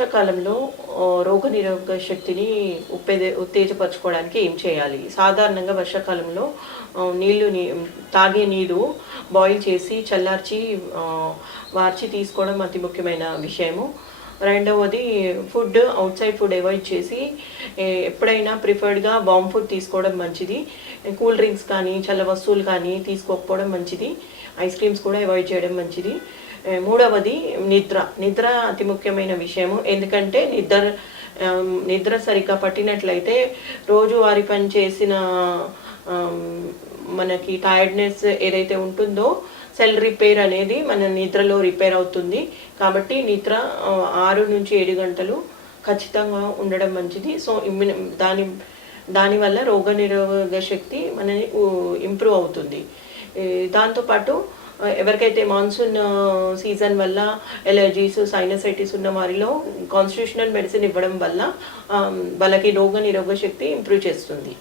వర్షాకాలంలో రోగనిరోధక శక్తిని ఉత్తేజపరచుకోవడానికి ఏం చేయాలి? సాధారణంగా వర్షాకాలంలో తాగే నీరు బాయిల్ చేసి చల్లార్చి వార్చి తీసుకోవడం అతి ముఖ్యమైన విషయము. రెండవది ఔట్‌సైడ్ ఫుడ్ అవాయిడ్ చేసి ఎప్పుడైనా ప్రిఫర్డ్‌గా వార్మ్ ఫుడ్ తీసుకోవడం మంచిది. కూల్ డ్రింక్స్ కానీ, చల్ల వస్తువులు కానీ తీసుకోకపోవడం మంచిది. ఐస్ క్రీమ్స్ కూడా అవాయిడ్ చేయడం మంచిది. మూడవది నిద్ర అతి ముఖ్యమైన విషయము. ఎందుకంటే నిద్ర సరిగ్గా పట్టినట్లయితే రోజువారీ పని చేసిన మనకి టైర్డ్‌నెస్ ఏదైతే ఉంటుందో సెల్ రిపేర్ అనేది మన నిద్రలో రిపేర్ అవుతుంది. కాబట్టి నిద్ర 6-7 గంటలు ఖచ్చితంగా ఉండడం మంచిది. సో దానివల్ల రోగనిరోధక శక్తి మనని ఇంప్రూవ్ అవుతుంది. దాంతోపాటు ఎవరికైతే మాన్సూన్ సీజన్ వల్ల ఎలర్జీస్, సైనసైటిస్ ఉన్న వారిలో కాన్స్టిట్యూషనల్ మెడిసిన్ ఇవ్వడం వల్ల వాళ్ళకి రోగనిరోధక శక్తి ఇంప్రూవ్ చేస్తుంది.